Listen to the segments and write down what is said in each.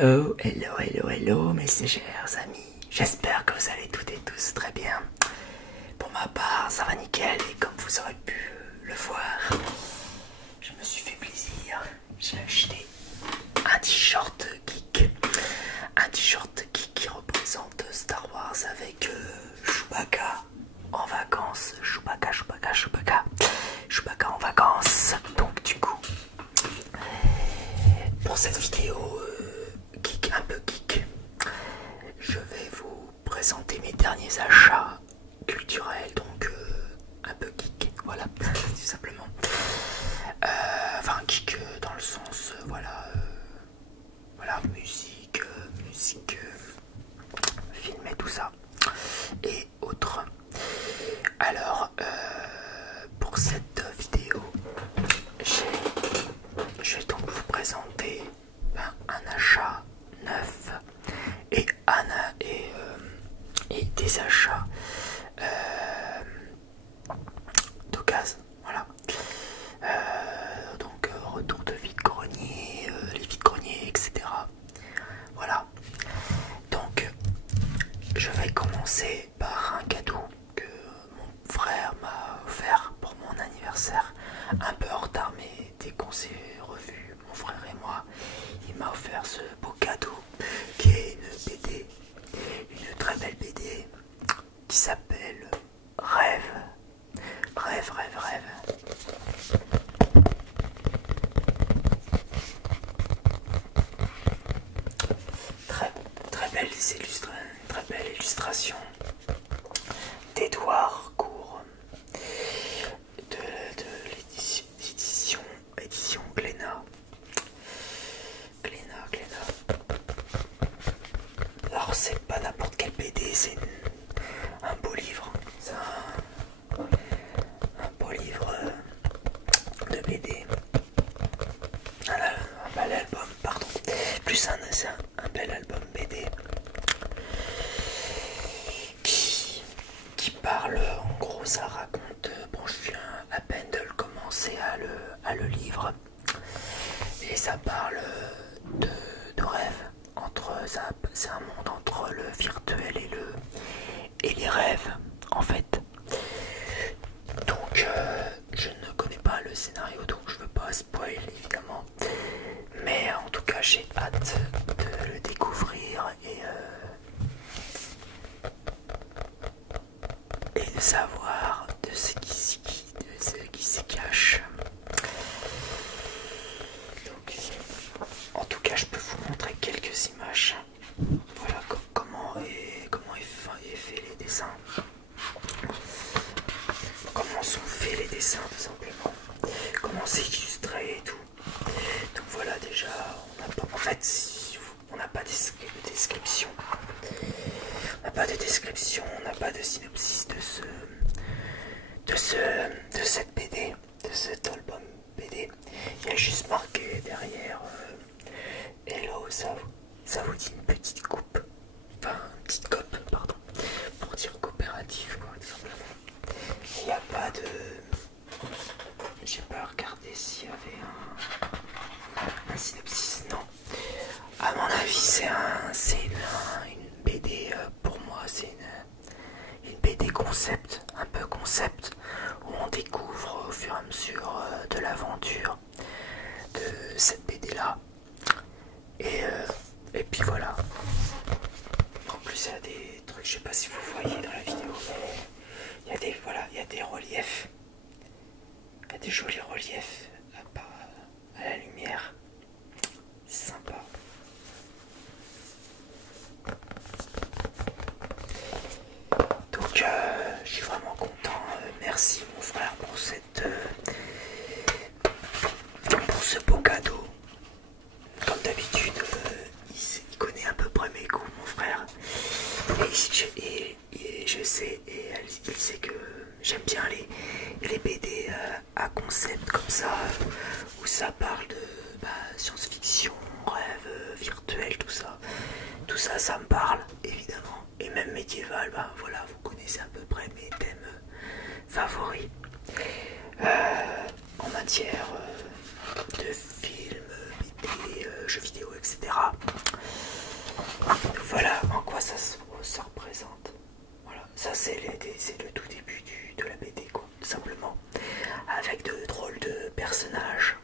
Hello mes chers amis, j'espère que vous allez toutes et tous très bien. Pour ma part, ça va nickel et comme vous aurez pu le voir, je me suis fait plaisir, j'ai acheté un t-shirt geek. Un t-shirt geek qui représente Star Wars avec Chewbacca en vacances, Chewbacca en vacances. Donc du coup, pour cette vidéo geek, un peu geek, je vais vous présenter mes derniers achats culturels, donc un peu geek, voilà, tout simplement. Enfin geek dans le sens, voilà, musique, film et tout ça, et autres. Alors, pour cette vidéo, je vais donc vous présenter un achat neuf et des achats d'occasion, voilà. Donc retour de vide-grenier, les vides-greniers, etc. Voilà. Donc je vais commencer par un cadeau que mon frère m'a offert pour mon anniversaire, un peu en retard, mais dès qu'on s'est revus, mon frère et moi, il m'a offert ce beau cadeau qui est une BD, une très belle BD qui s'appelle Rêve. Très belle illustration d'Edouard Court de l'édition Glénat. Alors c'est pas n'importe quel BD, c'est un beau livre. C'est un beau livre de BD. Un bel album, pardon. C'est un bel album BD qui parle, en gros ça raconte, bon je viens à peine de le commencer à le lire, et ça parle de rêve, c'est un monde entre le virtuel et les rêves en fait. Donc je ne connais pas le scénario, donc je veux pas spoil évidemment, mais en tout cas j'ai hâte de le découvrir et de savoir de ce qui s'y cache. Donc, en tout cas je peux vous montrer quelques images. Voilà comment est fait les dessins. Comment sont faits les dessins tout simplement. Comment c'est illustré et tout. Donc voilà, déjà on n'a pas de description. On n'a pas de description, on n'a pas de synopsis de cette BD, de cet album BD. Il y a juste marqué derrière Hello, ça vous dit une petite coupe, enfin une petite cope, pardon, pour dire coopératif quoi, tout simplement. Il n'y a pas de... J'ai pas regardé s'il y avait un synopsis, non. À mon avis c'est une BD, pour moi c'est une BD concept, un peu concept, où on découvre au fur et à mesure de l'aventure de cette BD là. Et puis voilà. En plus il y a des trucs, je sais pas si vous voyez dans la vidéo, mais il y a des reliefs. Il y a des jolis reliefs à la lumière. C'est sympa. Donc je suis vraiment content. Merci mon frère pour pour ce beau cadeau. Comme d'habitude, il connaît à peu près mes goûts, mon frère. Et je sais, et il sait que j'aime bien les BD à concept comme ça, où ça parle de science-fiction, rêve, virtuel, tout ça. Tout ça, ça me parle, évidemment. Et même médiéval, voilà, vous connaissez à peu près mes thèmes favoris. En matière de films, BD, jeux vidéo, etc. avec de drôles de personnages.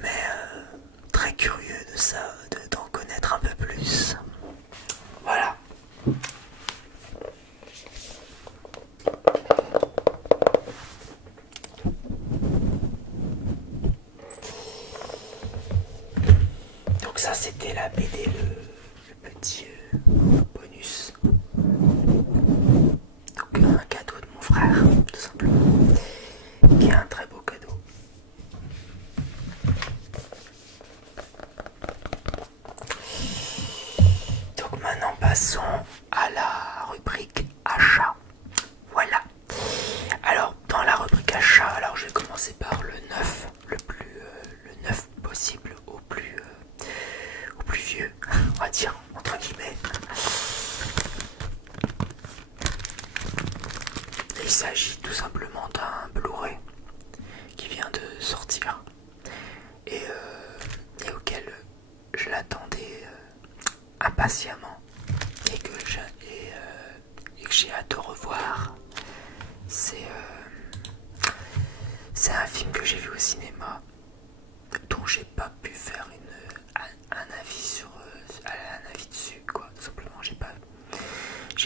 Mais très curieux de ça, d'en connaître un peu plus. Voilà. Donc ça c'était la BD, le petit bonus. Donc un cadeau de mon frère, tout simplement. Qui est un très beau cadeau. Donc maintenant passons à la rubrique achat. Voilà. Alors dans la rubrique achat, alors je vais commencer par le neuf, le neuf possible au plus vieux, on va dire entre guillemets. Il s'agit tout simplement d'un Blu-ray qui vient de sortir et auquel je l'attendais impatiemment et que j'ai hâte de revoir. C'est un film que j'ai vu au cinéma dont j'ai pas pu faire un avis dessus, quoi. Tout simplement, j'ai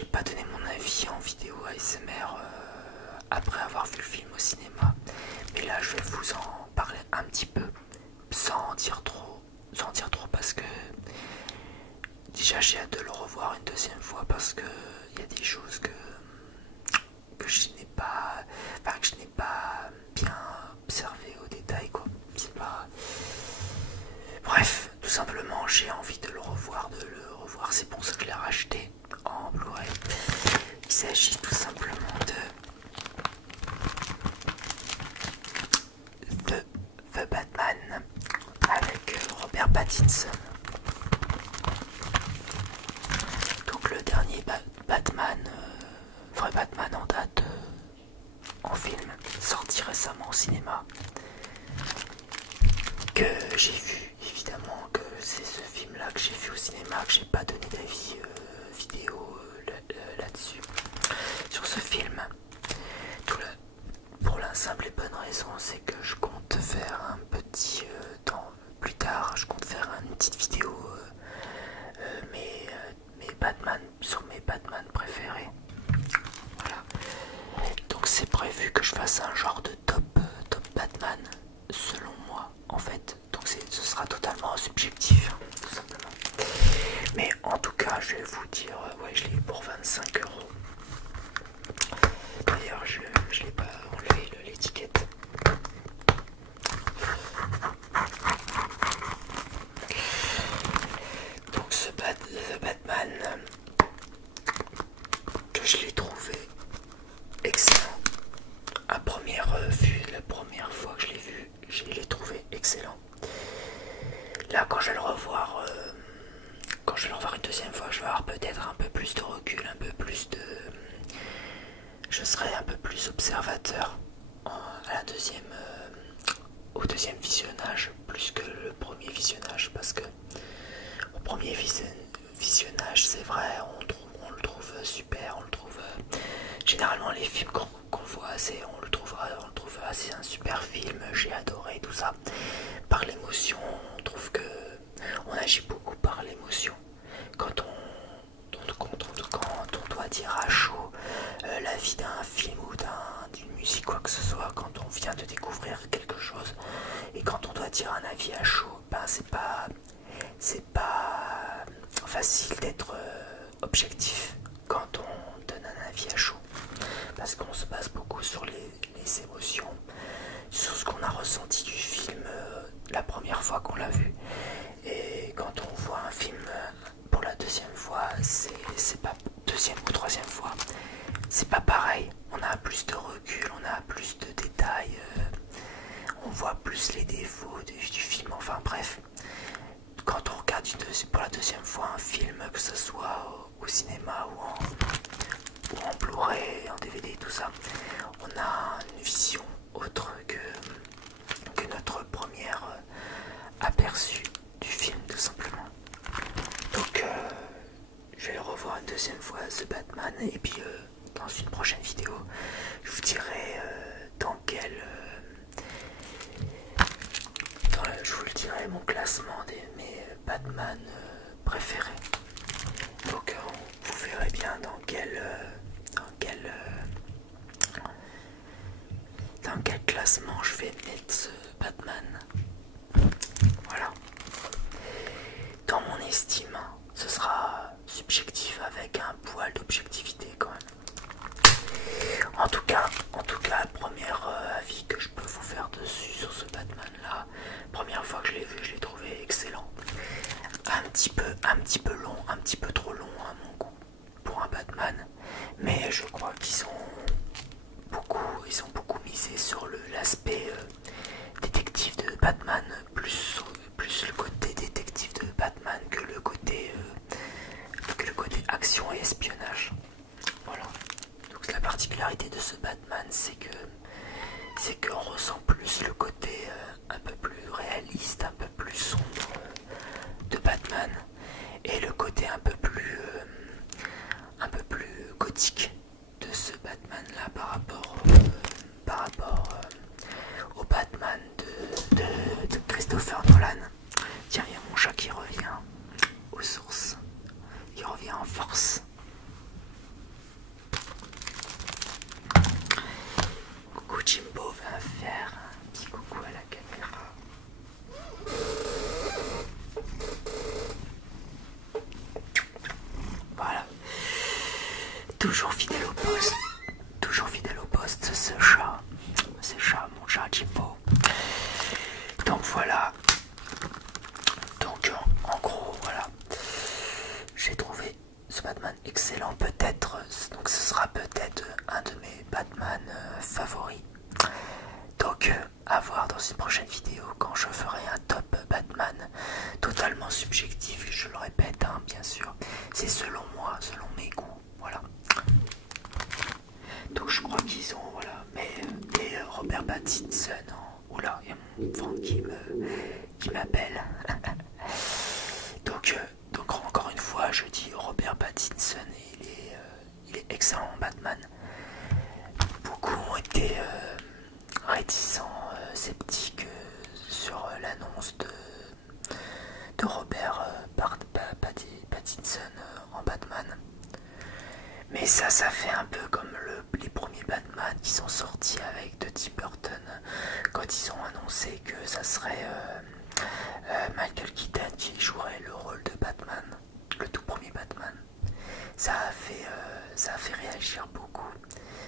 pas donné mon avis en vidéo ASMR après avoir vu le film au cinéma. Mais là, je vais vous en parler un petit peu, sans dire trop parce que déjà j'ai hâte de le revoir une deuxième fois parce que il y a des choses que je n'ai pas, bien observé au détail, quoi. C'est pas. Bref, tout simplement, j'ai envie de le revoir, c'est pour ça que je l'ai racheté en Blu-ray. Il s'agit tout simplement de The Batman avec Robert Pattinson. Donc le dernier Batman, vrai Batman en date, en film, sorti récemment au cinéma, que j'ai vu. Évidemment que c'est ce film là que j'ai vu au cinéma, que j'ai pas donné d'avis vidéo là-dessus, sur ce film. Pour la simple et bonne raison, c'est que je compte faire un petit plus tard, je compte faire une petite vidéo sur mes Batman préférés. Voilà. Donc c'est prévu que je fasse un genre de top Batman selon moi en fait. Donc ce sera totalement subjectif, tout simplement. Mais en tout cas, je vais vous dire, ouais, je l'ai eu pour 25 euros. D'ailleurs, je l'ai pas enlevé l'étiquette. Donc ce Batman, que je l'ai trouvé excellent. À première vue, la première fois que je l'ai vu, je l'ai trouvé excellent. Là, quand je vais le revoir une deuxième fois, je vais avoir peut-être un peu plus de recul, un peu plus de... Je serai un peu plus observateur au deuxième visionnage, plus que le premier visionnage, parce que au premier visionnage, c'est vrai, on le trouve super, on le trouve... généralement, les films qu'on voit, on le trouve assez un super film, j'ai adoré tout ça. Par l'émotion, on trouve que on agit beaucoup par l'émotion. Quand on doit dire à chaud la vie d'un film ou d'une musique, quoi que ce soit, quand on vient de découvrir quelque chose, et quand on doit dire un avis à chaud, ben c'est pas facile d'être objectif quand on donne un avis à chaud, parce qu'on se base beaucoup sur les émotions, sur ce qu'on a ressenti du film la première fois qu'on l'a vu. Et quand on voit un film pour la deuxième fois, c'est pas deuxième ou troisième fois, c'est pas pareil. On a plus de recul, on a plus de détails, on voit plus les défauts du film. Enfin bref, quand on regarde pour la deuxième fois un film, que ce soit au cinéma ou en Blu-ray, en DVD, tout ça, on a une vision autre que notre première aperçu du film, tout simplement. Donc je vais le revoir revoir une deuxième fois ce Batman. Et puis dans une prochaine vidéo, je vous dirai dans quel... je vous le dirai, mon classement de mes Batman préférés. Donc vous verrez bien dans quel classement je vais mettre ce Batman. Voilà. Dans mon estime, ce sera subjectif avec un poil d'objectivité quand même. En tout cas, premier avis que je peux vous faire dessus sur ce Batman là. Première fois que je l'ai vu, je l'ai trouvé excellent. Un petit peu long, un petit peu trop long à mon goût pour un Batman. Mais je crois qu'ils ont beaucoup misé sur l'aspect détective de Batman, plus le côté détective de Batman que le côté action et espionnage. Voilà. Donc la particularité de ce Batman, c'est qu'on ressent plus le côté un peu plus réaliste, un peu plus sombre de Batman, et le côté un peu plus gothique de ce Batman là par rapport au Batman de Christopher Nolan. Tiens, il y a mon chat qui revient aux sources, qui revient en force. Coucou Jimbo, va faire un petit coucou à la caméra. Voilà. Toujours fidèle au poste. Toujours fidèle au poste, ce chat. Mon chat Jimbo. Donc voilà. Donc en gros, voilà. J'ai trouvé ce Batman excellent. Peut-être, donc ce sera peut-être un de mes Batman favoris. Donc à voir dans une prochaine vidéo quand je ferai un top Batman totalement subjectif, je le répète, hein, bien sûr. C'est selon moi, selon mes goûts, voilà. Donc je crois qu'ils ont, voilà, mais et Robert Pattinson, oula, il y a mon Franck qui m'appelle. donc encore une fois, je dis Robert Pattinson, il est excellent en Batman. Beaucoup ont été réticents, sceptiques sur l'annonce de Robert Pattinson en Batman. Mais ça fait un peu comme les premiers Batman qui sont sortis avec de Tim Burton, quand ils ont annoncé que ça serait Michael Keaton qui jouerait le rôle de Batman, le tout premier Batman. Ça a fait réagir beaucoup,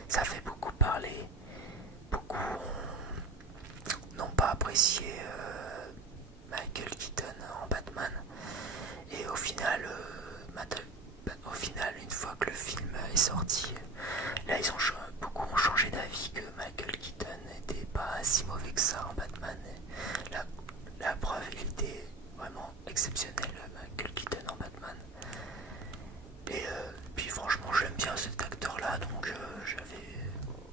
ça a fait beaucoup parler, beaucoup n'ont pas apprécié Michael Keaton en Batman, et au final, une fois que le film est sorti, là beaucoup ont changé d'avis, que Michael Keaton n'était pas si mauvais que ça en Batman. La preuve, il était vraiment exceptionnel, Michael Keaton en Batman. Et puis franchement, j'aime bien cet acteur là, donc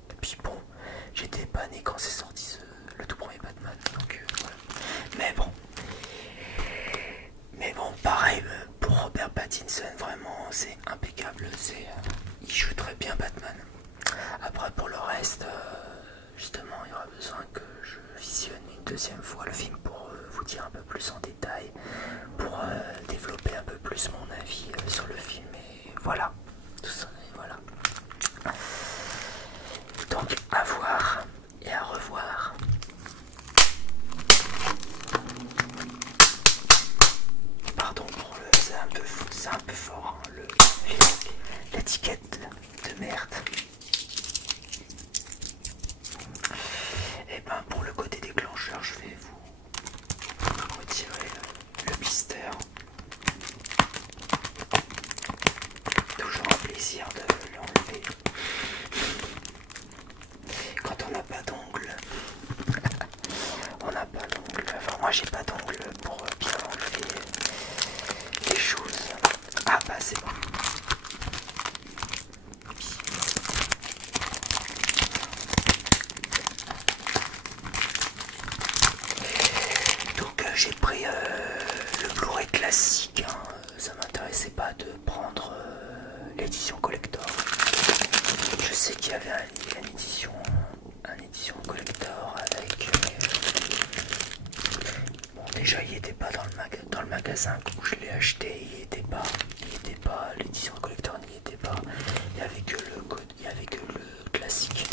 et puis bon, j'étais pas né quand c'est sorti le tout premier Batman, donc voilà. Mais bon, pareil pour Robert Pattinson, vraiment c'est impeccable, il joue très bien Batman. Après pour le reste, justement il y aura besoin que je visionne une deuxième fois le film pour vous dire un peu plus en détail, pour développer un peu plus mon avis sur le film, et voilà, tout ça, et voilà. Donc à voir et à revoir. Pardon pour c'est un peu fort, hein, l'étiquette de merde. Et ben pour le côté déclencheur, je vais vous retirer le blister. Toujours un plaisir de l'enlever quand on n'a pas d'ongle. On n'a pas d'ongle. Enfin, moi j'ai pas d'ongle pour bien enlever les choses. Ah bah c'est bon. Donc j'ai pris le Blu-ray classique, hein. Ça m'intéressait pas de prendre il y avait une édition collector avec... bon, déjà, il n'était pas dans le magasin où je l'ai acheté, il était pas, l'édition collector n'y était pas. Il n'y avait que le code, il y avait que le classique.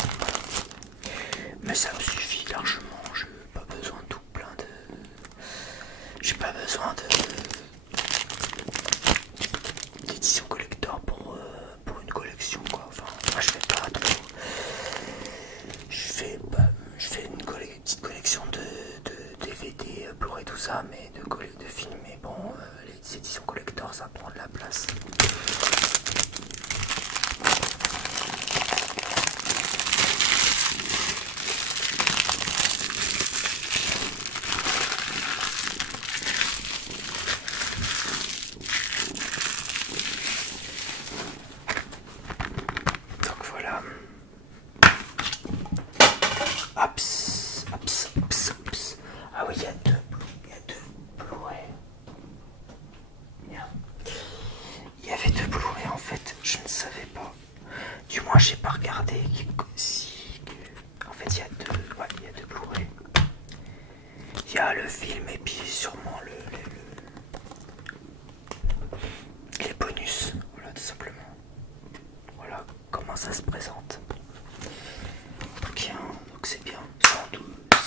Mais ça me suffit largement, je n'ai pas besoin de tout plein de... J'ai pas besoin d'édition collector pour une collection quoi. Enfin, moi je fais pas trop. Je fais une petite collection de DVD, Blu-ray, tout ça, mais de films. Mais bon, les éditions collector ça prend de la place. Donc voilà. Hops, hops, hops, hops. Ah oui, il y a deux Blu-ray. Il y avait deux Blu-ray en fait, je ne savais pas. Du moins, j'ai pas regardé si. En fait, il y a deux Blu-ray. Il y a le film et puis sûrement les bonus. Voilà, tout simplement. Voilà comment ça se présente. Ok, donc c'est bien.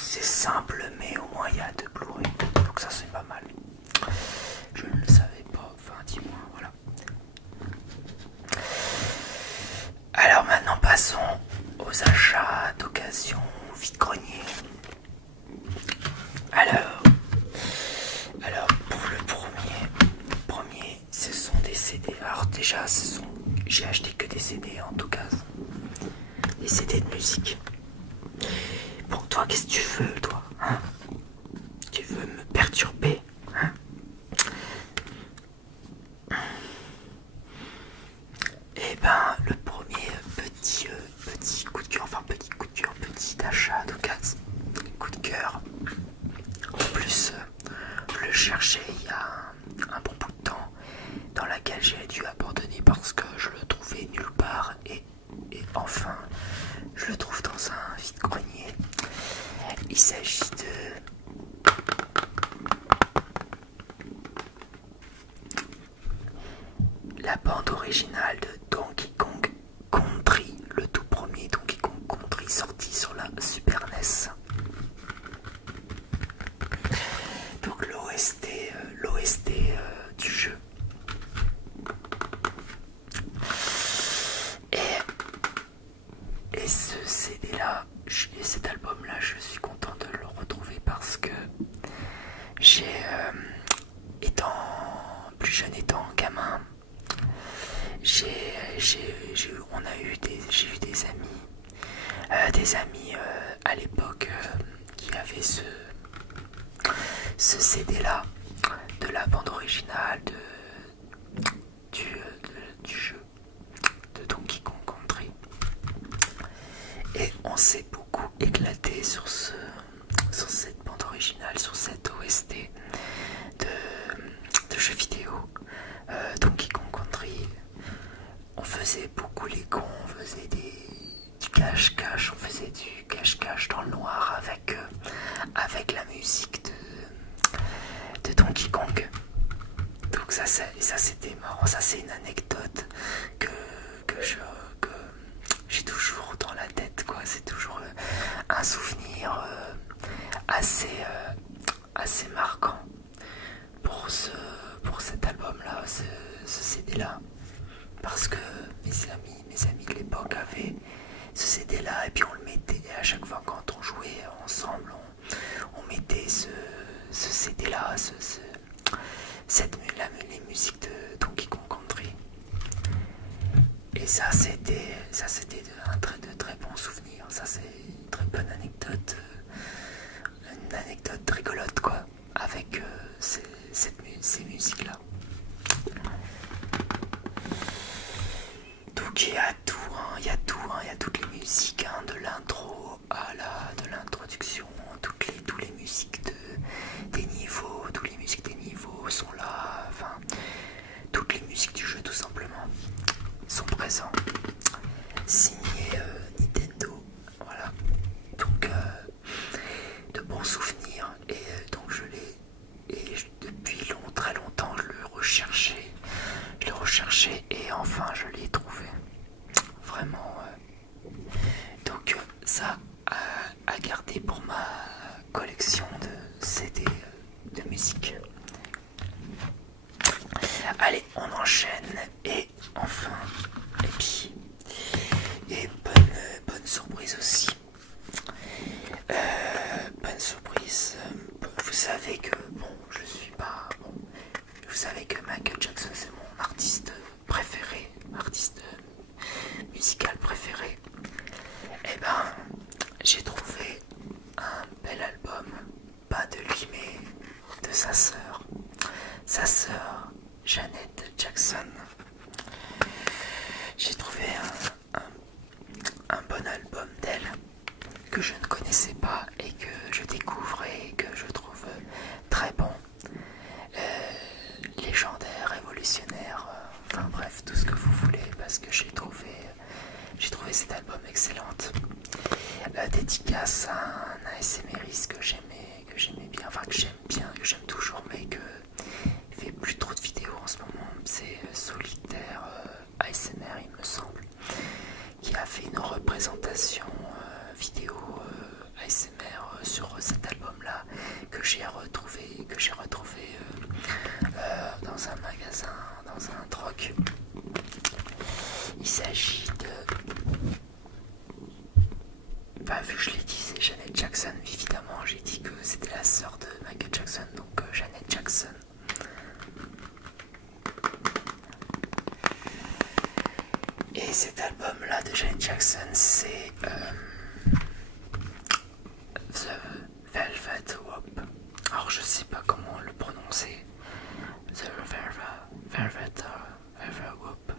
C'est simple, mais au moins il y a deux Blu-ray. Donc ça, c'est pas mal. Je ne le savais pas. Enfin, dis-moi, voilà. Alors maintenant, passons aux achats d'occasion vide-grenier. Alors pour le premier, ce sont des CD. Alors déjà, j'ai acheté que des CD en tout cas, des CD de musique. Pour toi, qu'est-ce que tu veux, toi, hein? Tu veux me perturber, hein? Eh ben, le premier petit coup de cœur, enfin petit coup de cœur, petit achat d'occasion, coup de cœur. En plus, je le cherchais il y a un bon bout de temps, dans laquelle j'ai dû abandonner parce que je le trouvais nulle part et enfin, je le trouve dans un vide-grenier. Il s'agit de la bande originale de Donkey Kong Country, le tout premier Donkey Kong Country sorti sur la Super NES. Donc l'OST du jeu. Et ce CD là, et cet album là, je suis content de le retrouver parce que j'ai, étant plus jeune, étant gamin, j'ai eu des amis à l'époque qui avaient ce CD là de la bande originale du jeu de Donkey Kong Country. Et on s'est beaucoup éclaté sur cette bande originale, sur cette OST de jeux vidéo. Donkey Kong Country, on faisait beaucoup les cons, on faisait du cache-cache, dans le noir avec la musique de Donkey Kong. Donc ça c'était marrant, ça c'est une anecdote que j'ai toujours dans la tête, quoi. C'est toujours un souvenir assez marquant pour cet album là, ce CD là, parce que mes amis de l'époque avaient ce CD là et puis on le mettait, et à chaque fois quand on jouait ensemble on mettait ce CD là, les musiques de Donkey Kong Country. Et ça c'était de très bons souvenirs. Ça c'est une très bonne anecdote, une anecdote rigolote quoi, avec ces musiques là. Donc il y a tout, il y a toutes les musiques, de l'intro de l'introduction, tous les musiques des niveaux, toutes les musiques des niveaux sont là, enfin toutes les musiques du jeu tout simplement sont présents. Signé enfin je l'ai trouvé. Vraiment. Donc ça à garder pour ma collection de CD de musique. Allez, on enchaîne et enfin, et puis, et bonne surprise aussi. Bonne surprise. Vous savez que bon, je suis pas bon. Vous savez que Michael Jackson c'est mon artiste préféré, artiste musical préféré. Et ben, j'ai trouvé un bel album, pas de lui mais de sa sœur Janet Jackson. J'ai trouvé un bon album d'elle que je ne connaissais pas et que je découvre et que je trouve très bon, légendaire, révolutionnaire, enfin bref, tout ce que vous voulez, parce que j'ai trouvé cet album excellente. Dédicace à un ASMRiste que j'aimais bien, enfin que j'aime bien, que j'aime toujours, mais que il fait plus trop de vidéos en ce moment. C'est Solitaire ASMR, il me semble, qui a fait une représentation vidéo ASMR sur cet album-là que j'ai retrouvé dans un magasin, dans un troc. Il s'agit de... Bah, vu que je l'ai dit, c'est Janet Jackson, évidemment. J'ai dit que c'était la sœur de Michael Jackson, donc Janet Jackson. Et cet album-là de Janet Jackson, c'est The Velvet Rope. Alors, je sais pas comment le prononcer. The Velvet Rope.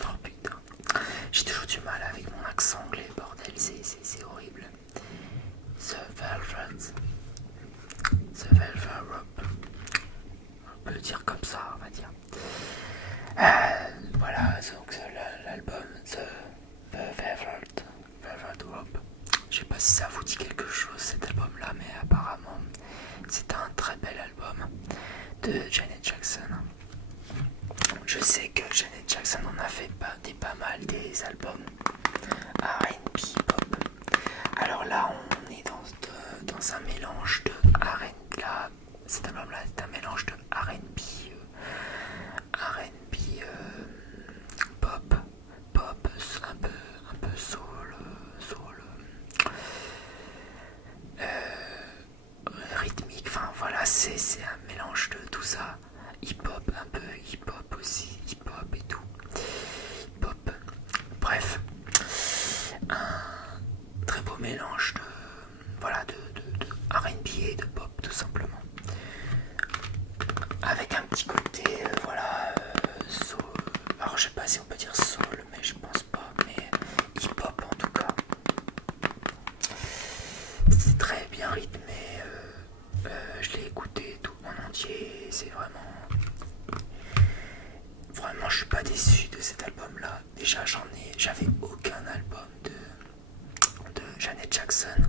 Oh putain. J'ai toujours du mal avec mon accent anglais, bordel, c'est horrible. The Velvet Rope. On peut dire comme ça, on va dire. Voilà, donc l'album The Velvet Rope. Je sais pas si ça vous dit quelque chose cet album-là, mais apparemment c'est un très bel album de Janet Jackson. Je sais que Janet Jackson en a fait pas mal des albums R&B pop. Alors là, on est dans un mélange de R&B. Là, cet album-là est un mélange de R&B, pop, un peu soul, rythmique. Enfin voilà, c'est un mélange de tout ça. Hip-hop, un peu hip-hop aussi, hip-hop et tout. Hip-hop. Bref, un très beau mélange de R&B et de pop tout simplement. Avec un petit côté, soul. Alors je sais pas si on peut dire soul, mais je pense pas. Mais hip-hop en tout cas. C'est très bien rythmé. Je l'ai écouté tout en entier. C'est vraiment, je suis pas déçu de cet album-là. Déjà j'avais aucun album de Janet Jackson.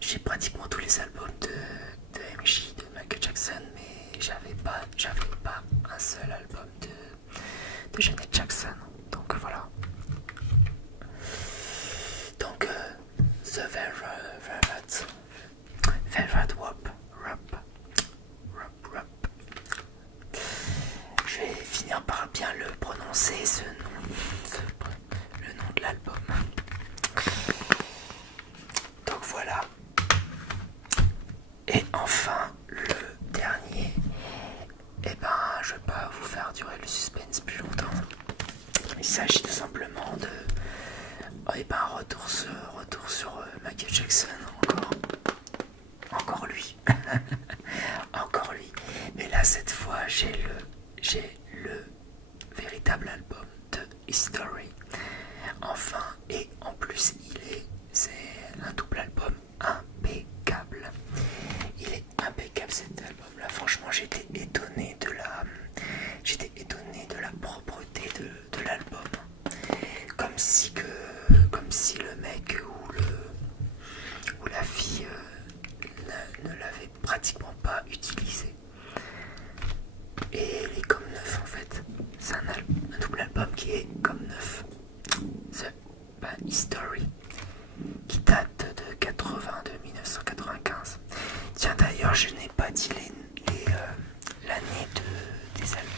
J'ai pratiquement tous les albums de MJ, de Michael Jackson, mais j'avais pas un seul album de Janet Jackson. Donc voilà. Donc The Velvet Rope. Je vais finir par bien le prononcer, ce nom, le nom de l'album. Donc voilà. Et enfin, le dernier, eh ben, je vais pas vous faire durer le suspense plus longtemps. Il s'agit tout simplement de, retour sur Michael Jackson, encore lui, encore lui. Mais là, cette fois, j'ai le véritable album de History. Enfin, et en plus, c'est un double album impeccable. Il est impeccable cet album là, franchement j'étais étonné de la propreté de l'album. Comme si le mec ou la fille ne l'avait pratiquement pas utilisé. Et il est comme neuf en fait.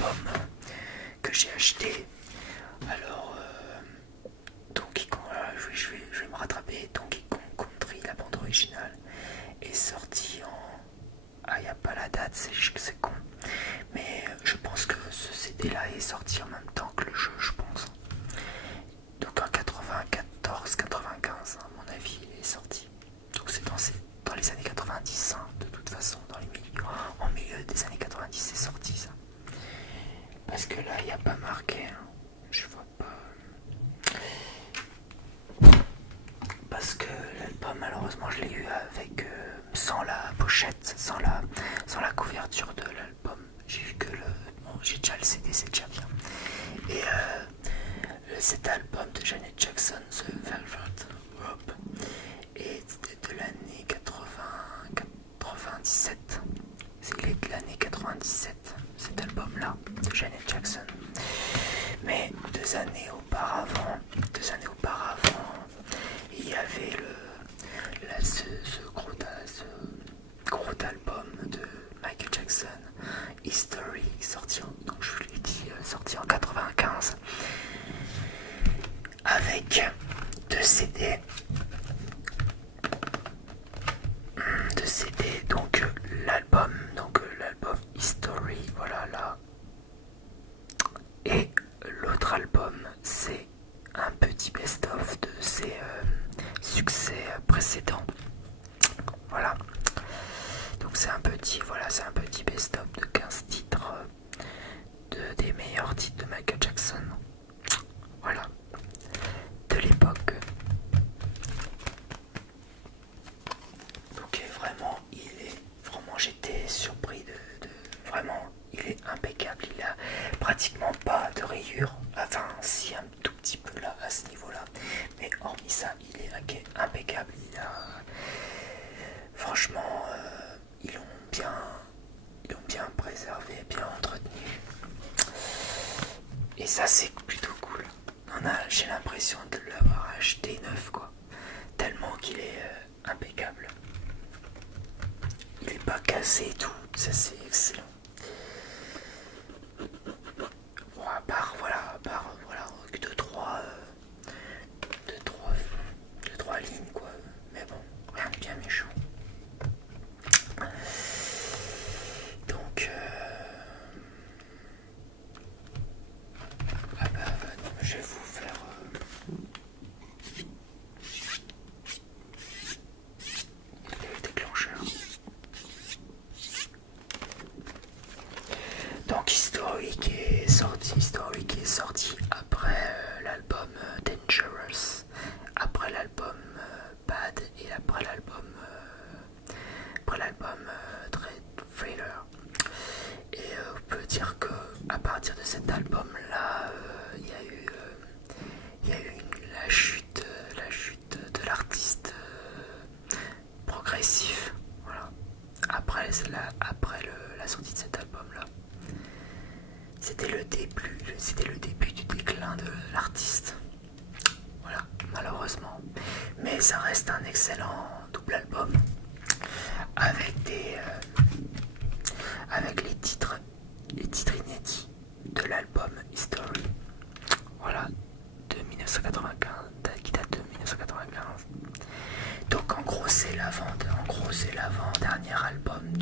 albums que j'ai achetés. Alors, Donkey Kong, voilà, je vais me rattraper. Donkey Kong Country, la bande originale, est sortie en... Ah, il n'y a pas la date, c'est con. Mais je pense que ce CD là est sorti en même temps que le jeu, je pense. Donc en 94-95, à mon avis, il est sorti. Donc c'est dans les années 90, hein, de toute façon, en milieu des années 90, c'est sorti ça. Parce que là, il n'y a pas marqué, hein. Je vois pas. Parce que l'album, malheureusement, je l'ai eu avec sans la pochette, sans la couverture de l'album. J'ai eu que le... Bon, j'ai déjà le CD, c'est déjà bien. Et cet album de Janet Jackson, The Velvet Rope, est de l'année 97. C'est de l'année 97, cet album-là, de Janet Jackson. Mais 2 années auparavant, il y avait ce gros album de Michael Jackson, History, sorti en 95, avec 2 CD. Donc l'album History, voilà là. Et l'autre album, c'est un petit best-of de ses succès précédents. Voilà. Donc c'est un petit best-of de 15 titres des meilleurs titres de Michael Jackson. Voilà. De l'époque. Donc vraiment, j'étais surpris vraiment, il est impeccable, il a pratiquement pas de rayures, enfin si un tout petit peu là à ce niveau là, mais hormis ça il est impeccable. Franchement ils l'ont bien préservé, bien entretenu, et ça c'est plutôt cool. J'ai l'impression de l'avoir acheté neuf quoi, tellement qu'il est impeccable. Il est pas cassé et tout, ça c'est excellent. Bon, à part voilà, que deux, trois lignes quoi, mais bon, rien de bien méchant. Donc je vais vous faire le déclencheur. Donc History qui est sorti après l'album Dangerous, après l'album Bad et après l'album Thriller. Et on peut dire que à partir de cet album là, il y a eu la chute de l'artiste progressif. Voilà. Après la sortie de cet album là. C'était le début du déclin de l'artiste. Voilà, malheureusement. Mais ça reste un excellent double album avec les titres inédits de l'album History. Voilà, de 1995, qui date de 1995. Donc en gros c'est l'avant-dernier album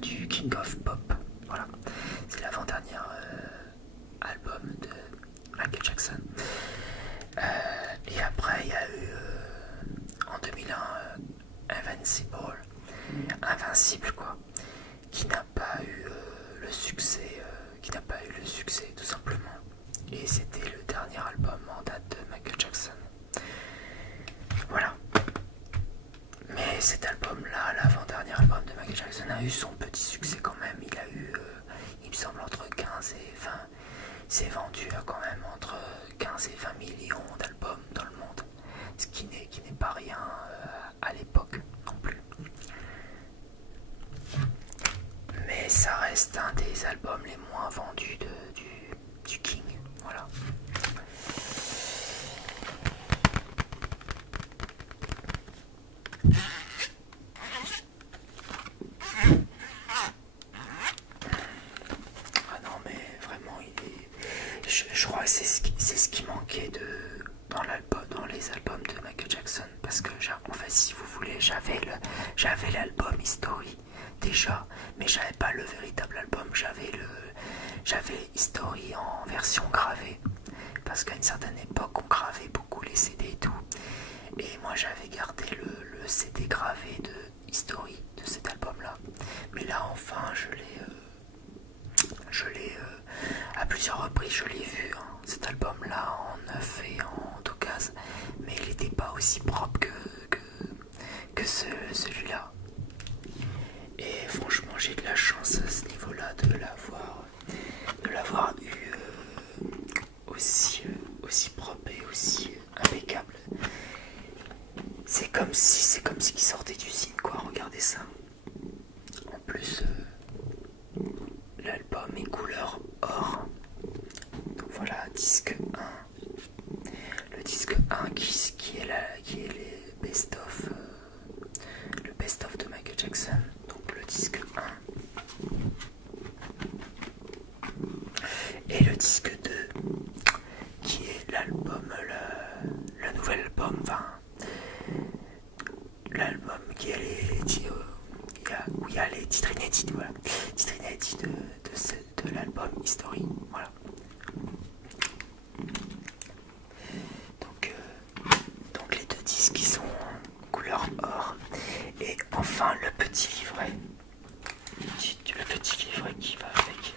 du King of Pop. Voilà, c'est l'avant-dernier album de Michael Jackson. Et après il y a eu en 2001 Invincible quoi, qui n'a pas eu le succès, tout simplement. Et c'était le dernier album en date de Michael Jackson. Voilà. Mais cet album-là, l'avant-dernier album de Michael Jackson, a eu son petit succès quand même. Il a eu, il me semble, entre 15 et 20. C'est vendu à quand même entre 15 et 20 millions d'albums dans le monde. Ce qui n'est pas rien à l'époque non plus. Mais ça reste un des albums les moins vendus du King. Voilà. Ah non mais je crois que c'est ce qui manquait dans les albums de Michael Jackson, parce que en fait, si vous voulez, j'avais l'album History déjà, mais j'avais pas le véritable album. J'avais History en version gravée, parce qu'à une certaine époque on gravait beaucoup les CD et tout, et moi j'avais gardé le CD gravé de History de cet album là, mais là enfin à plusieurs reprises je l'ai vu, hein, cet album là en neuf et en d'occasion, mais il n'était pas aussi propre que celui-là. Et franchement j'ai de la chance à ce niveau là de l'avoir eu aussi propre et aussi impeccable. C'est comme si qu'il sortait d'usine, quoi. Regardez ça. En plus l'album est couleur or. Donc voilà, disque 1. Le disque 1 qui est les best-of, le best-of de Michael Jackson. Donc le disque 1. Et le disque 2 qui est l'album, le nouvel album, enfin l'album où il y a les titres inédits, voilà. Titres inédits de l'album History, voilà. Donc les deux disques qui sont en couleur or. Et enfin le petit livret. Le petit livret qui va avec.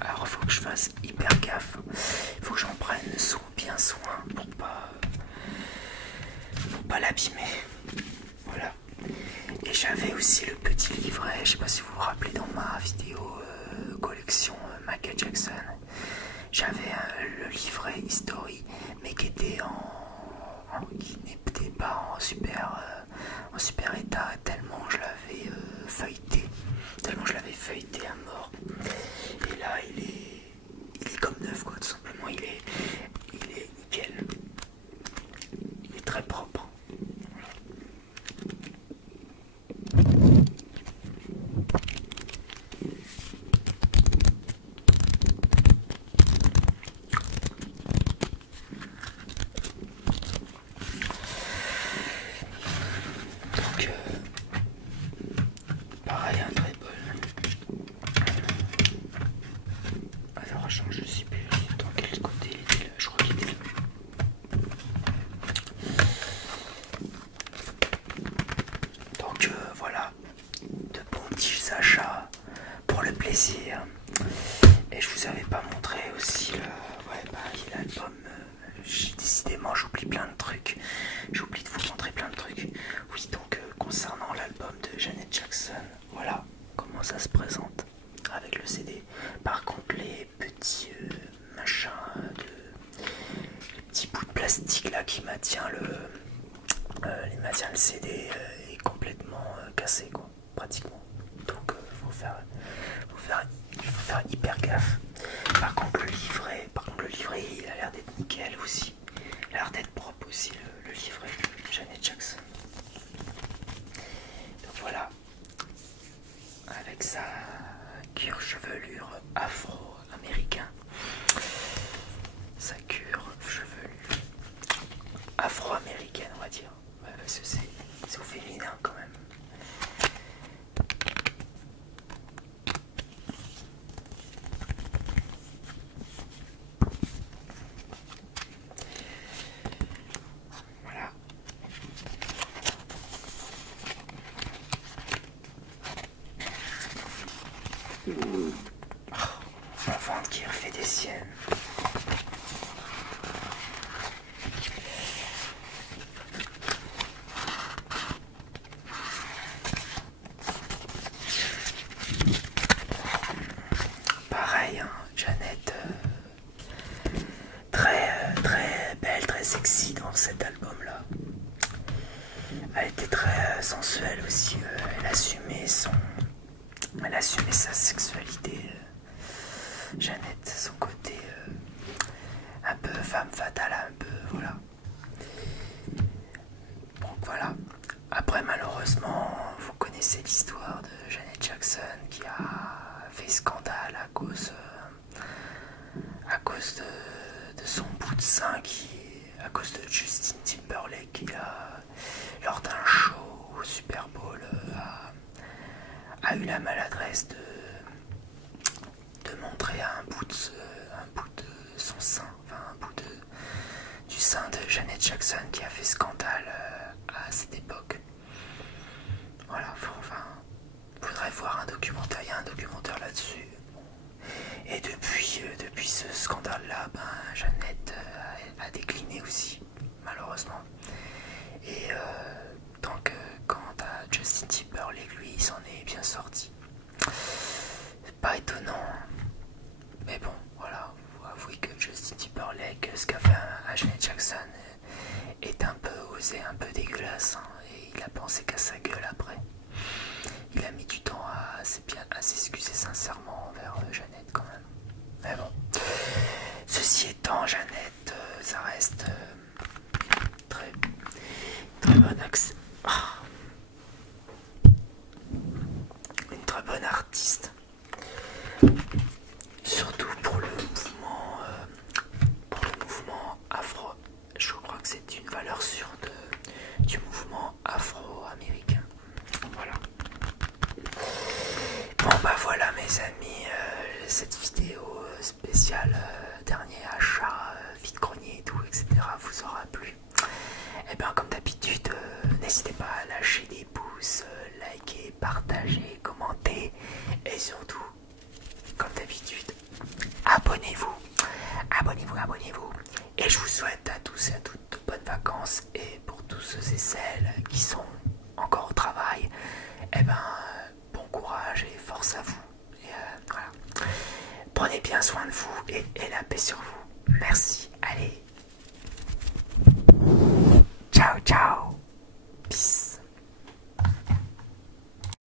Alors faut que je fasse hyper gaffe. Il faut que j'en prenne bien soin pour pas l'abîmer. Voilà. Et j'avais aussi le petit livret, je sais pas si vous vous rappelez, dans ma vidéo collection Michael Jackson. J'avais le livret History, mais qui était qui n'était pas en super état, tellement je l'avais feuilleté à mort. Et là il est comme neuf, quoi, tout simplement. Il est nickel. Il est très propre. Donc pareil, un très bon. Alors je sais plus dans quel côté il était là, je crois qu'il était là. Donc voilà, de bons petits achats pour le plaisir. Et je vous avais pas montré aussi l'album. Décidément j'oublie plein de trucs. J'oublie de vous montrer plein de trucs. Oui, donc concernant l'album de Janet Jackson, voilà comment ça se présente avec le CD. Par contre les petits machins, les petits bouts de plastique là qui maintient le CD est complètement cassé, quoi, pratiquement. Donc faut faire hyper gaffe. Par contre le livret il a l'air d'être nickel aussi. Il a l'air d'être propre aussi, le livret de Janet Jackson. Donc voilà, avec sa cure chevelure afro-américain, sa cure chevelure afro-américaine, on va dire. Ouais, parce que c'est au féminin quand même. Voilà. Oh, ma vente qui refait des siennes. Pareil, hein, Janet, très belle, très sexy dans cet album-là. Elle était très sensuelle aussi. Elle assumait sa sexualité. Jeannette, son côté un peu femme fatale, un peu, voilà. Donc voilà. Après, malheureusement, vous connaissez l'histoire de Janet Jackson qui a maladresse de montrer un bout de son sein, enfin un bout du sein de Janet Jackson qui a fait scandale à cette époque. Voilà, enfin, faudrait voir un documentaire, il y a un documentaire là-dessus. Bon. Et depuis ce scandale-là, ben, Jeannette a décliné aussi, malheureusement. Et donc, quant à Justin Timberlake, lui, il s'en est bien sorti. C'est pas étonnant, mais bon, voilà, faut avouer que Justin Timberlake, ce qu'a fait à Janet Jackson, est un peu osé, un peu dégueulasse, hein, et il a pensé qu'à sa gueule après. Il a mis du temps à s'excuser sincèrement envers Jeannette quand même. Mais bon, ceci étant, Jeannette, ça reste très, très bonne une très bonne artiste. Surtout pour le mouvement afro. Je crois que c'est une valeur sûre du mouvement afro-américain. Voilà. Bon bah voilà mes amis, cette vidéo spéciale dernier achat, vide-grenier et tout, etc. vous aura plu. Et bien comme d'habitude, n'hésitez pas à lâcher des pouces, liker, partager, commenter et surtout, comme d'habitude, abonnez-vous. Abonnez-vous. Et je vous souhaite à tous et à toutes de bonnes vacances. Et pour tous ceux et celles qui sont encore au travail, eh ben, bon courage et force à vous. Et voilà. Prenez bien soin de vous et la paix sur vous. Merci.